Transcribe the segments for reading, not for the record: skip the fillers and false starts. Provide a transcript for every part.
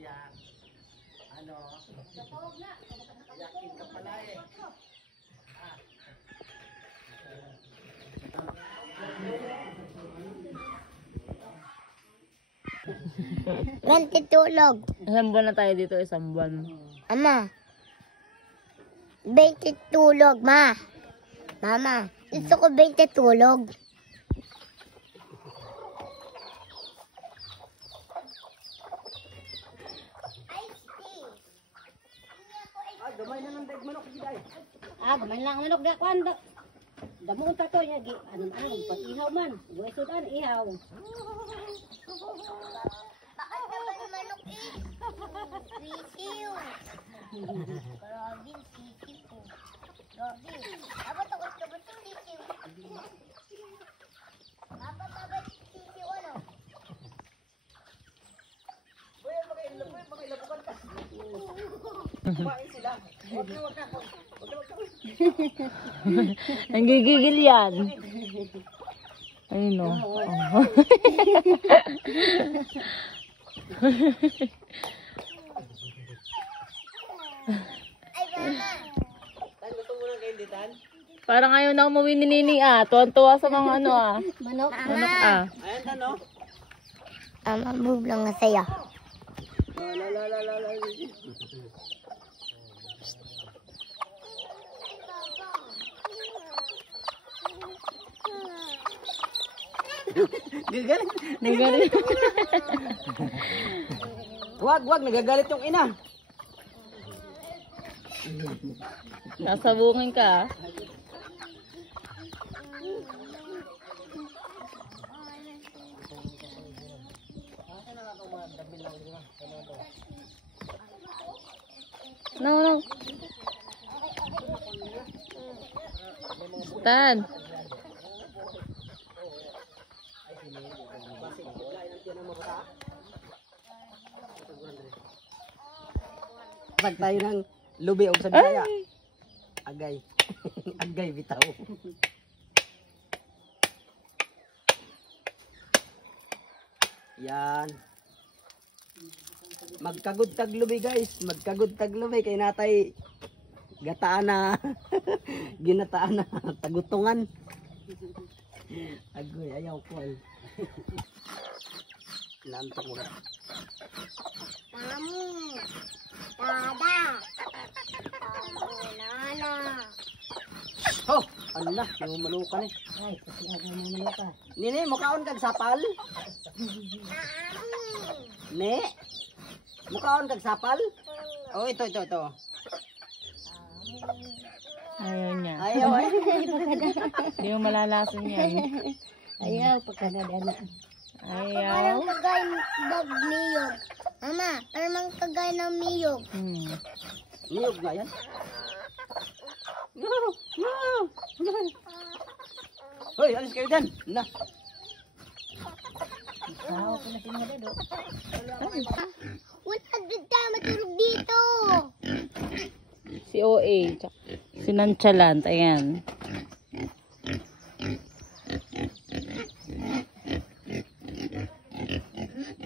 Yan. Ano? Yakin ka pala eh. Tulog. Isang buwan na tayo dito, isang buwan. Ama. 20 tulog, ma. Mama, gusto ko 20 tulog. Gamay na ng daig manok, giday. Gamay lang manok da kwan da. Damo ta to nya gi anon pag ihaw man. Buhay sudan ihaw. Bakit ka ba ng manok eh? Sisiw. Robin, sisiw po. Robin, abot ako ito ba itong sisiw? Abot sisiw ano? Boy, mag-ilabukan ka. Kumain sila. Huwag ka. Nanggigigil yan. Ayun o. Ay, mama. Tan, gusto mo nang kainditan? Parang ayaw na umuwi ni Nini ah. Tuwan-tuwa sa mga ano ah. Manok. Manok ah. Ayan, Tan, no? Move lang nga sa'yo. La. Nagagalit. Nagalit. Wag, nagagalit yung ina. Sasabungin ka ah. No. Stan. Pag tayo ng lubi o sa bisaya. Agay. Agay bitaw. Yan. Magkagod tag lubi guys. Magkagod tag lubi kay natay gataan na ginataan na tagutungan. Agoy ayaw ko. Nantok mo. Tamu. Dada. Nana. Oh, Allah, yung malukan eh. Ay, kasi aga mo manok ka. Nini, mukaon kag sapal? Ne? Mukaon kag sapal? Oh, ito. Ayaw niya. Ayaw eh. Hindi mo malalason yan. Ayaw pagkadadana. Ayaw. Parang kagay bag miyog. Mama, parang kagay ng miyog. Niyog nga yan. No. Hoy, alis kayo dyan. Na. Sao ko na tinadado. Wala din tayo matulog dito. Si OA. Si Nonchalant. Ayan.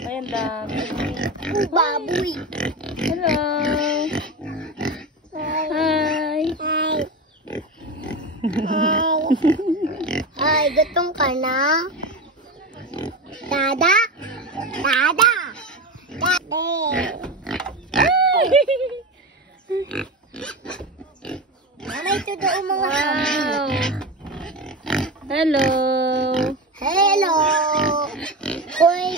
Ayan lang. Baboy. Hello. Hi. Ay, gutom ka na? Dada? Dada? Mama, ito doon mga Wow. Hello. Hello. Koy.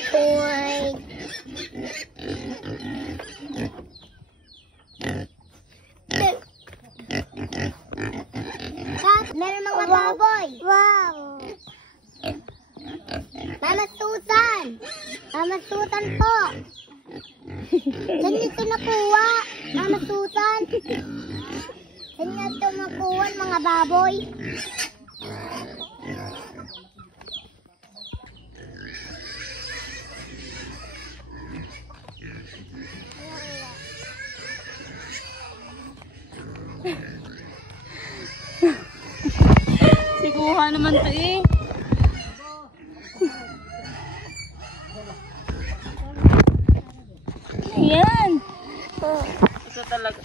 Meron mga baboy. Wow. Mama Susan po. Saan niyo ito nakuha? Mama Susan. Saan niyo ito makuha mga baboy? Sikuha naman to eh. yan? Ito talaga.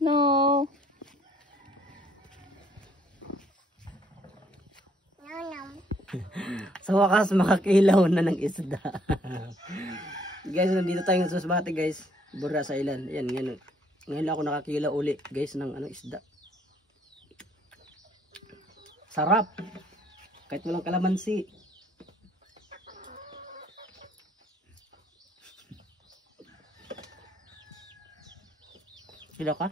No. Sa wakas, makakilaw na ng isda. Guys, nandito tayo sa Masbate guys. Bura sa ilan. Yan, ngayon. Ngayon lang ako nakakilaw uli guys ng isda. Sarap. Kahit walang kalamansi. Sila ka?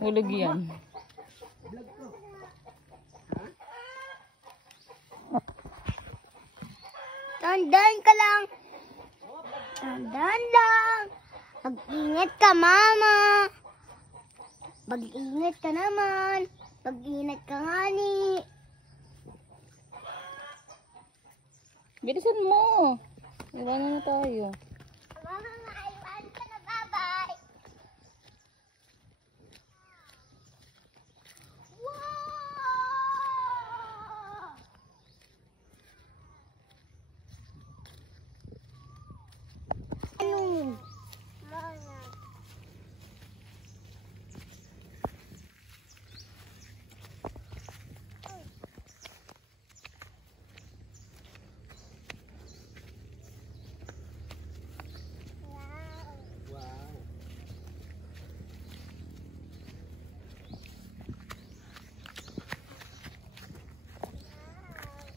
Hulog yan. Tandaan ka lang. Tandaan lang. Mag-ingat ka, mama. Mag-ingat ka naman. Mag-ingat ka nga ni. Bilisan mo. Iwanan na tayo. Mama, maiwan ka na. Bye-bye. Wow! Ano? Mama.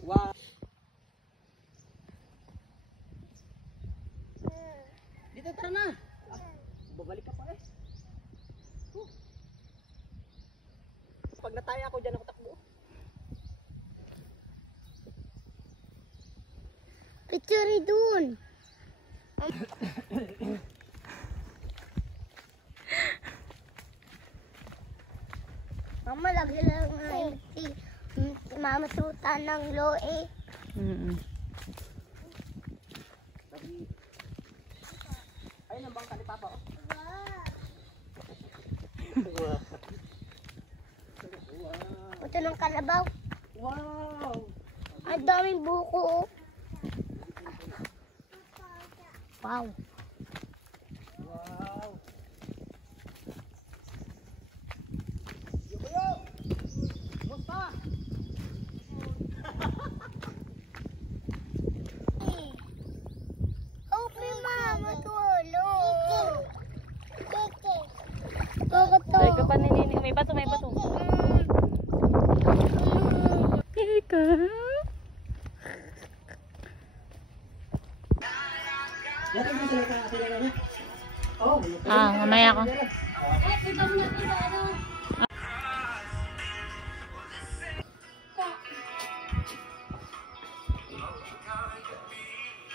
Wow. Dito, tara na. Babalik ka pa eh. Pag nataya ako dyan ako takbo. Picture dun. Mama, lagi lang si Mama Suta ng loe. Ayun ang bangka ni Papa oh. Ito ng kalabaw. Wow. Ang daming buko. Oh. Wow. Wow. Hope ni Mama tulong. Bakit to? Ay ka pa nininig. May bato, may bato. Ika. Yatin mo sila ka na. Oh, Mamaya ko.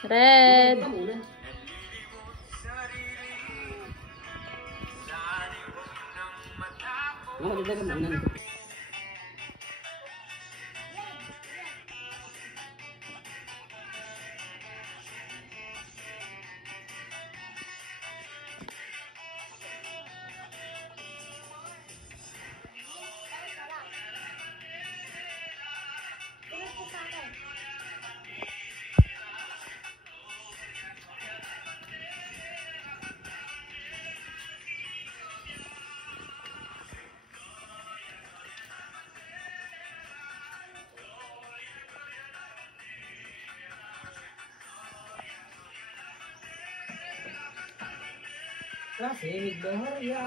Red. Oh, dito ka muna. Klaseng Gloria.